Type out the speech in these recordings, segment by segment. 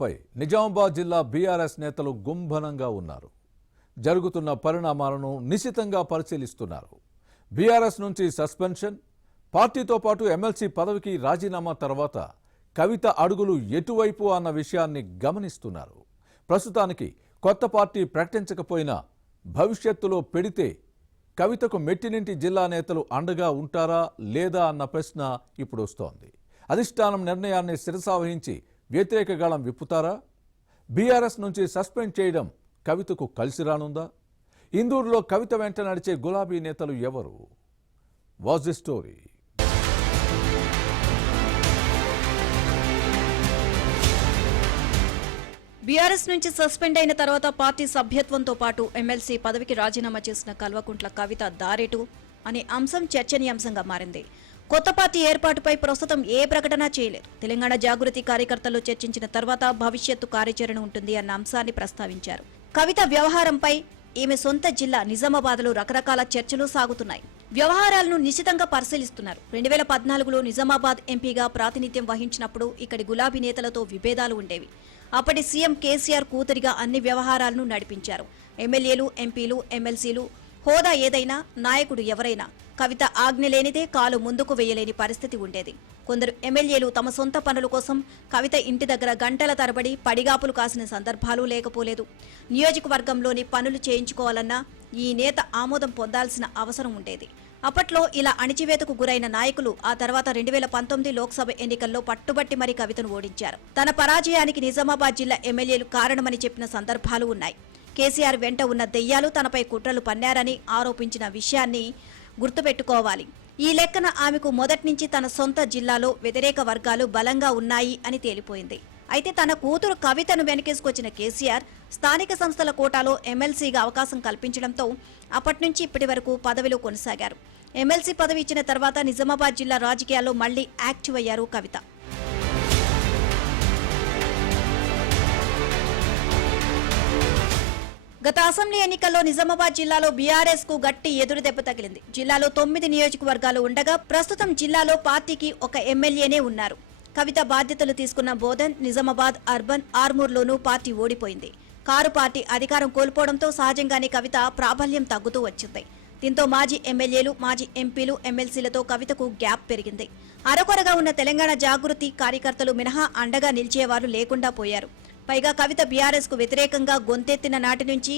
పై నిజామాబాద్ జిల్లా బీఆర్ఎస్ నేతలు గుంభనంగా ఉన్నారు. జరుగుతున్న పరిణామాలను నిశితంగా పరిశీలిస్తున్నారు. బీఆర్ఎస్ నుంచి సస్పెన్షన్, పార్టీతో పాటు ఎమ్మెల్సీ పదవికి రాజీనామా తర్వాత కవిత అడుగులు ఎటువైపు అన్న విషయాన్ని గమనిస్తున్నారు. ప్రస్తుతానికి కొత్త పార్టీ ప్రకటించకపోయినా భవిష్యత్తులో పెడితే కవితకు మెట్టినింటి జిల్లా నేతలు అండగా ఉంటారా లేదా అన్న ప్రశ్న ఇప్పుడు వస్తోంది. అధిష్టానం నిర్ణయాన్ని శిరసావహించి వ్యతిరేక గళం విప్పుతారా? బీఆర్ఎస్ నుంచి సస్పెండ్ చేయడం కవితకు కలిసి రానుందా? ఇందూరులో కవిత వెంట నడిచే గులాబీ నేతలు ఎవరు? Was the story? బీఆర్ఎస్ నుంచి సస్పెండ్ అయిన తర్వాత పార్టీ సభ్యత్వంతో పాటు ఎమ్మెల్సీ పదవికి రాజీనామా చేసిన కల్వకుంట్ల కవిత దారేటు అనే అంశం చర్చనీయాంశంగా మారింది. కొత్త పార్టీ ఏర్పాటుపై ప్రస్తుతం ఏ ప్రకటన చేయలేదు. తెలంగాణ జాగృతి కార్యకర్తలు చర్చించిన తర్వాత భవిష్యత్తు కార్యాచరణ ఉంటుంది అన్న అంశాన్ని ప్రస్తావించారు. కవిత వ్యవహారంపై ఈమె సొంత జిల్లా నిజామాబాద్లో రకరకాల చర్చలు సాగుతున్నాయి. వ్యవహారాలను నిశితంగా పరిశీలిస్తున్నారు. 2014లో నిజామాబాద్ ఎంపీగా ప్రాతినిధ్యం వహించినప్పుడు ఇక్కడి గులాబీ నేతలతో విభేదాలు ఉండేవి. అప్పటి సీఎం కేసీఆర్ కూతురిగా అన్ని వ్యవహారాలను నడిపించారు. ఎమ్మెల్యేలు, ఎంపీలు, ఎమ్మెల్సీలు హోదా ఏదైనా, నాయకుడు ఎవరైనా కవిత ఆజ్ఞ లేనిదే కాలు ముందుకు వేయలేని పరిస్థితి ఉండేది. కొందరు ఎమ్మెల్యేలు తమ సొంత పనుల కోసం కవిత ఇంటి దగ్గర గంటల తరబడి పడిగాపులు కాసిన సందర్భాలు లేకపోలేదు. నియోజకవర్గంలోని పనులు చేయించుకోవాలన్నా ఈ నేత ఆమోదం పొందాల్సిన అవసరం ఉండేది. అప్పట్లో ఇలా అణిచివేతకు గురైన నాయకులు ఆ తర్వాత 2019 లోక్సభ ఎన్నికల్లో పట్టుబట్టి మరీ కవితను ఓడించారు. తన పరాజయానికి నిజామాబాద్ జిల్లా ఎమ్మెల్యేలు కారణమని చెప్పిన సందర్భాలు ఉన్నాయి. కేసీఆర్ వెంట ఉన్న దెయ్యాలు తనపై కుట్రలు పన్నారని ఆరోపించిన విషయాన్ని గుర్తుపెట్టుకోవాలి. ఈ లెక్కన ఆమెకు మొదటి నుంచి తన సొంత జిల్లాలో వ్యతిరేక వర్గాలు బలంగా ఉన్నాయి అని తేలిపోయింది. అయితే తన కూతురు కవితను వెనకేసుకొచ్చిన కేసీఆర్ స్థానిక సంస్థల కోటాలో ఎమ్మెల్సీగా అవకాశం కల్పించడంతో అప్పటి నుంచి ఇప్పటి వరకు పదవిలో కొనసాగారు. ఎమ్మెల్సీ పదవి ఇచ్చిన తర్వాత నిజామాబాద్ జిల్లా రాజకీయాల్లో మళ్లీ యాక్టివ్ అయ్యారు కవిత. గత అసెంబ్లీ ఎన్నికల్లో నిజామాబాద్ జిల్లాలో బీఆర్ఎస్ కు గట్టి ఎదురు దెబ్బ తగిలింది. జిల్లాలో 9 నియోజకవర్గాలు ఉండగా ప్రస్తుతం జిల్లాలో పార్టీకి ఒక ఎమ్మెల్యేనే ఉన్నారు. కవిత బాధ్యతలు తీసుకున్న బోధన్, నిజామాబాద్, అర్బన్, ఆర్మూర్లోనూ పార్టీ ఓడిపోయింది. కారు పార్టీ అధికారం కోల్పోవడంతో సహజంగానే కవిత ప్రాబల్యం తగ్గుతూ వచ్చింది. దీంతో మాజీ ఎమ్మెల్యేలు, మాజీ ఎంపీలు, ఎమ్మెల్సీలతో కవితకు గ్యాప్ పెరిగింది. అరకొరగా ఉన్న తెలంగాణ జాగృతి కార్యకర్తలు మినహా అండగా నిలిచేవారు లేకుండా పోయారు. పైగా కవిత బీఆర్ఎస్ కు వ్యతిరేకంగా గొంతెత్తిన నాటి నుంచి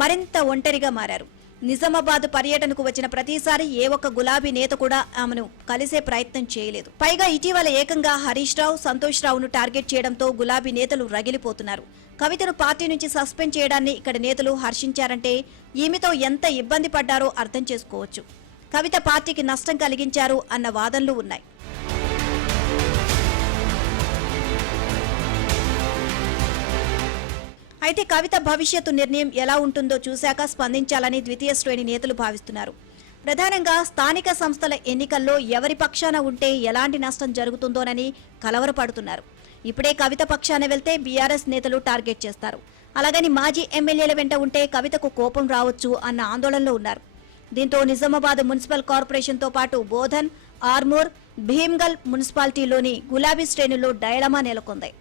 మరింత ఒంటరిగా మారారు. నిజామాబాద్ పర్యటనకు వచ్చిన ప్రతిసారి ఏ ఒక్క గులాబీ నేత కూడా ఆమెను కలిసే ప్రయత్నం చేయలేదు. పైగా ఇటీవల ఏకంగా హరీష్ రావు, సంతోష్ రావును టార్గెట్ చేయడంతో గులాబీ నేతలు రగిలిపోతున్నారు. కవితను పార్టీ నుంచి సస్పెండ్ చేయడాన్ని ఇక్కడ నేతలు హర్షించారంటే ఈమెతో ఎంత ఇబ్బంది పడ్డారో అర్థం చేసుకోవచ్చు. కవిత పార్టీకి నష్టం కలిగించారు అన్న వాదనలు ఉన్నాయి. అయితే కవిత భవిష్యత్తు నిర్ణయం ఎలా ఉంటుందో చూశాక స్పందించాలని ద్వితీయ శ్రేణి నేతలు భావిస్తున్నారు. ప్రధానంగా స్థానిక సంస్థల ఎన్నికల్లో ఎవరి పక్షాన ఉంటే ఎలాంటి నష్టం జరుగుతుందోనని కలవరపడుతున్నారు. ఇప్పుడే కవిత పక్షాన వెళ్తే బీఆర్ఎస్ నేతలు టార్గెట్ చేస్తారు. అలాగని మాజీ ఎమ్మెల్యేల వెంట ఉంటే కవితకు కోపం రావచ్చు అన్న ఆందోళనలో ఉన్నారు. దీంతో నిజామాబాద్ మున్సిపల్ కార్పొరేషన్తో పాటు బోధన్, ఆర్మూర్, భీమ్గల్ మున్సిపాలిటీలోని గులాబీ శ్రేణుల్లో డైలమా నెలకొంది.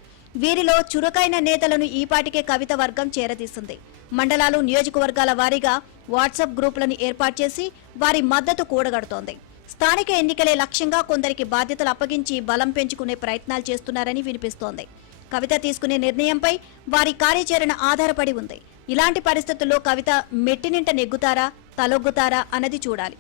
వీరిలో చురుకైన నేతలను ఈపాటికే కవిత వర్గం చేరదీసింది. మండలాలు, నియోజకవర్గాల వారీగా వాట్సాప్ గ్రూపులను ఏర్పాటు చేసి వారి మద్దతు కూడగడుతోంది. స్థానిక ఎన్నికలే లక్ష్యంగా కొందరికి బాధ్యతలు అప్పగించి బలం పెంచుకునే ప్రయత్నాలు చేస్తున్నారని వినిపిస్తోంది. కవిత తీసుకునే నిర్ణయంపై వారి కార్యాచరణ ఆధారపడి ఉంది. ఇలాంటి పరిస్థితుల్లో కవిత మెట్టినింట నెగ్గుతారా, తలొగ్గుతారా అన్నది చూడాలి.